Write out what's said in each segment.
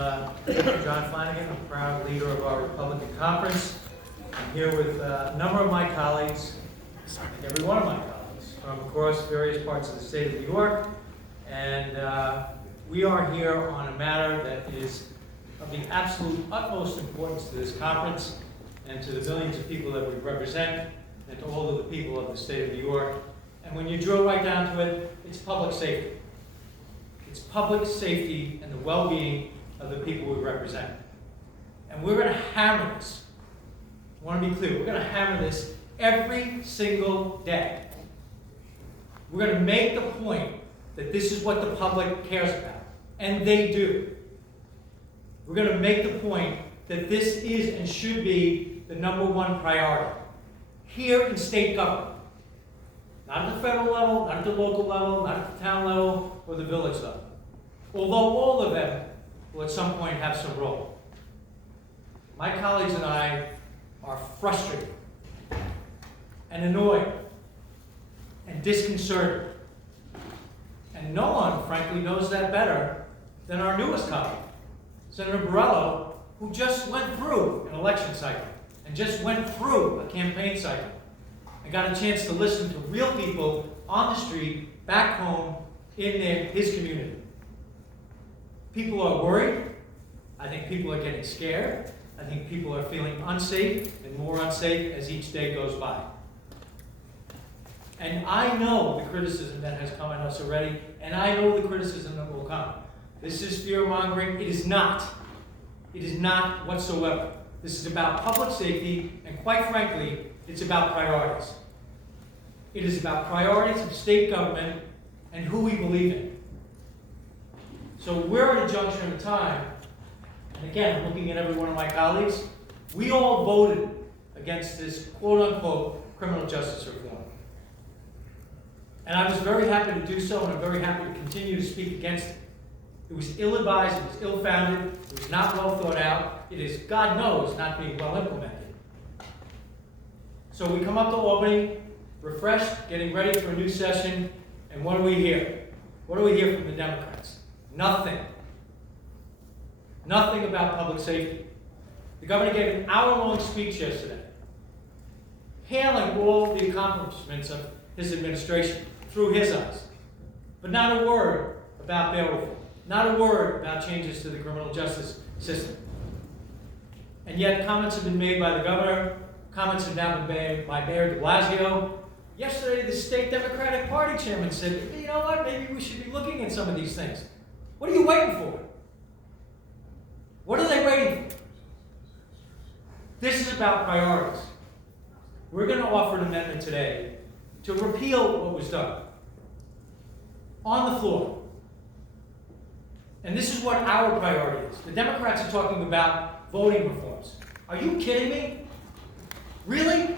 John Flanagan, the proud leader of our Republican Conference. I'm here with a number of my colleagues, every one of my colleagues, from across various parts of the state of New York. And we are here on a matter that is of the absolute utmost importance to this conference and to the millions of people that we represent and to all of the people of the state of New York. And when you drill right down to it, it's public safety. It's public safety and the well-being of the people we represent. And we're going to hammer this. I want to be clear. We're going to hammer this every single day. We're going to make the point that this is what the public cares about. And they do. We're going to make the point that this is and should be the #1 priority here in state government. Not at the federal level, not at the local level, not at the town level, or the village level. Although all of them will at some point have some role. My colleagues and I are frustrated and annoyed and disconcerted. And no one, frankly, knows that better than our newest colleague, Senator Borrello, who just went through an election cycle and just went through a campaign cycle and got a chance to listen to real people on the street back home in his community. People are worried. I think people are getting scared. I think people are feeling unsafe and more unsafe as each day goes by. And I know the criticism that has come at us already, and I know the criticism that will come. This is fear-mongering. It is not. It is not whatsoever. This is about public safety, and quite frankly, it's about priorities. It is about priorities of state government and who we believe in. So we're at a junction of time, and again, looking at every one of my colleagues, we all voted against this quote-unquote criminal justice reform. And I was very happy to do so, and I'm very happy to continue to speak against it. It was ill-advised, it was ill-founded, it was not well thought out, it is, God knows, not being well implemented. So we come up to Albany, refreshed, getting ready for a new session, and what do we hear? What do we hear from the Democrats? Nothing. Nothing about public safety. The governor gave an hour-long speech yesterday, hailing all the accomplishments of his administration through his eyes, but not a word about bail reform, not a word about changes to the criminal justice system. And yet comments have been made by the governor, comments have now been made by Mayor de Blasio. Yesterday, the state Democratic Party chairman said, you know what, maybe we should be looking at some of these things. What are you waiting for? What are they waiting for? This is about priorities. We're going to offer an amendment today to repeal what was done on the floor. And this is what our priority is. The Democrats are talking about voting reforms. Are you kidding me? Really?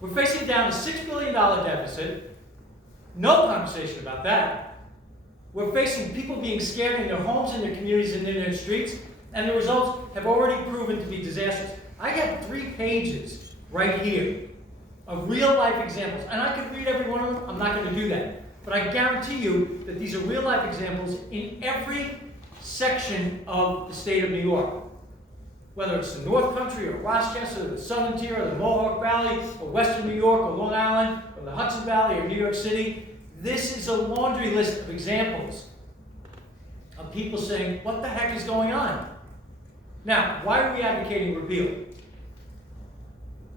We're facing down a $6 billion deficit. No conversation about that. We're facing people being scared in their homes, in their communities, and in their streets, and the results have already proven to be disastrous. I have 3 pages right here of real-life examples, and I could read every one of them. I'm not going to do that. But I guarantee you that these are real-life examples in every section of the state of New York. Whether it's the North Country or Rochester or the Southern Tier or the Mohawk Valley or Western New York or Long Island or the Hudson Valley or New York City, this is a laundry list of examples of people saying, what the heck is going on? Now, why are we advocating repeal?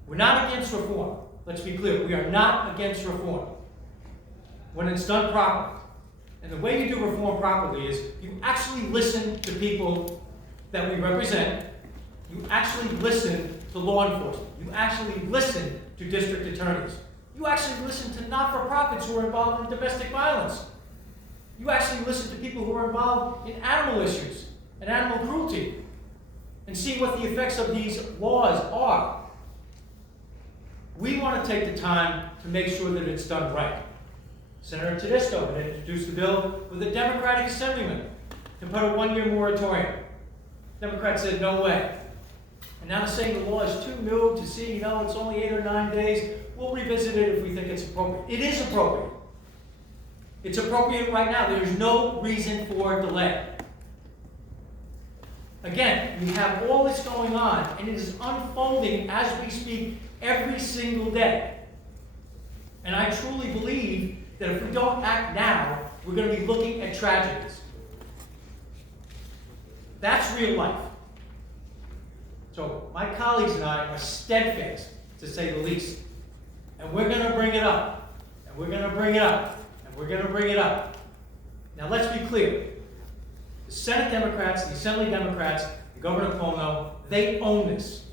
We're not against reform. Let's be clear. We are not against reform when it's done properly. And the way you do reform properly is you actually listen to people that we represent. You actually listen to law enforcement. You actually listen to district attorneys. You actually listen to not-for-profits who are involved in domestic violence. You actually listen to people who are involved in animal issues and animal cruelty and see what the effects of these laws are. We want to take the time to make sure that it's done right. Senator Tedesco had introduced a bill with a Democratic assemblyman to put a 1-year moratorium. Democrats said, no way. And now they're saying the law is too new to see, it's only 8 or 9 days. We'll revisit it if we think it's appropriate. It is appropriate. It's appropriate right now. There's no reason for delay. Again, we have all this going on, and it is unfolding as we speak every single day. And I truly believe that if we don't act now, we're going to be looking at tragedies. That's real life. So my colleagues and I are steadfast, to say the least. And we're going to bring it up. And we're going to bring it up. And we're going to bring it up. Now let's be clear. The Senate Democrats, the Assembly Democrats, and Governor Cuomo, they own this.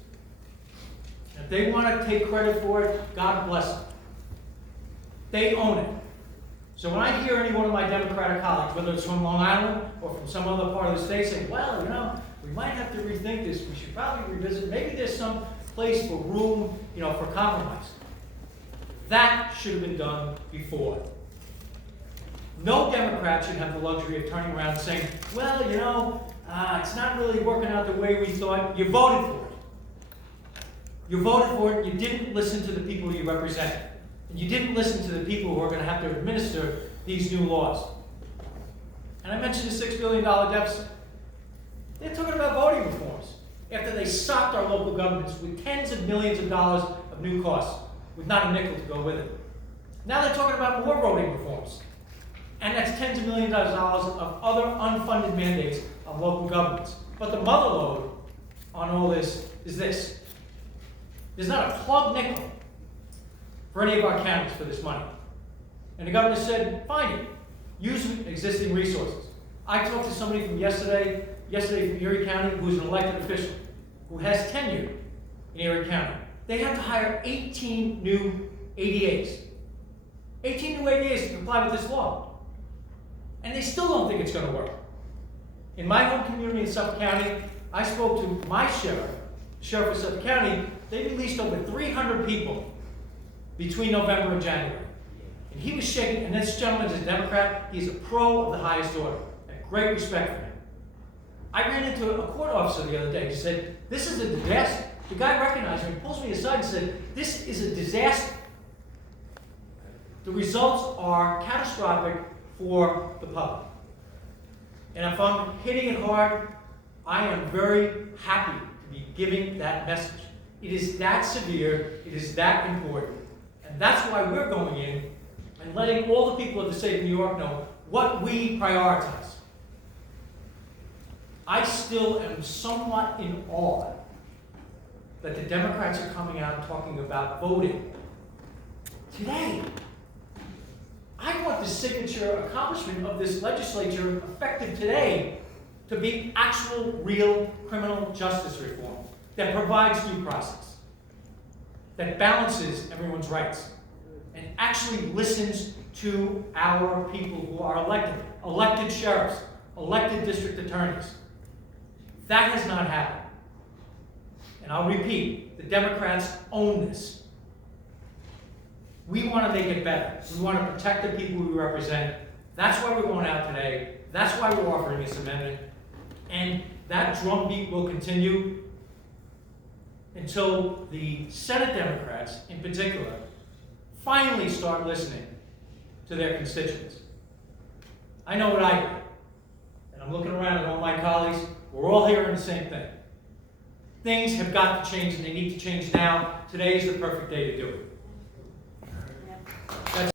And if they want to take credit for it, God bless them. They own it. So when I hear any one of my Democratic colleagues, whether it's from Long Island or from some other part of the state, say, well, you know, we might have to rethink this. We should probably revisit. Maybe there's some place for room, for compromise. That should have been done before. No Democrat should have the luxury of turning around and saying, well, it's not really working out the way we thought. You voted for it. You voted for it. You didn't listen to the people you represent. And you didn't listen to the people who are going to have to administer these new laws. And I mentioned the $6 billion deficit. They're talking about voting reforms after they socked our local governments with tens of millions of dollars of new costs, with not a nickel to go with it. Now they're talking about more voting reforms. And that's tens of millions of dollars of other unfunded mandates on local governments. But the mother lode on all this is this. There's not a plug nickel for any of our counties for this money. And the governor said, find it. Use existing resources. I talked to somebody from yesterday from Erie County, who's an elected official, who has tenure in Erie County. They have to hire 18 new ADAs. 18 new ADAs to comply with this law. And they still don't think it's going to work. In my home community in Suffolk County, I spoke to my sheriff, the sheriff of Suffolk County. They released over 300 people between November and January. And he was shaking, and this gentleman is a Democrat. He's a pro of the highest order. I have great respect for him. I ran into a court officer the other day. He said, this is a disaster. The guy recognized me and pulls me aside and said, this is a disaster. The results are catastrophic for the public. And if I'm hitting it hard, I am very happy to be giving that message. It is that severe. It is that important. And that's why we're going in and letting all the people of the state of New York know what we prioritize. I still am somewhat in awe that the Democrats are coming out and talking about voting today. I want the signature accomplishment of this legislature effective today to be actual, real criminal justice reform that provides due process, that balances everyone's rights, and actually listens to our people who are elected sheriffs, elected district attorneys. That has not happened. And I'll repeat, the Democrats own this. We want to make it better. We want to protect the people we represent. That's why we're going out today. That's why we're offering this amendment. And that drumbeat will continue until the Senate Democrats, in particular, finally start listening to their constituents. I know what I do. And I'm looking around at all my colleagues. We're all hearing the same thing. Things have got to change, and they need to change now. Today is the perfect day to do it.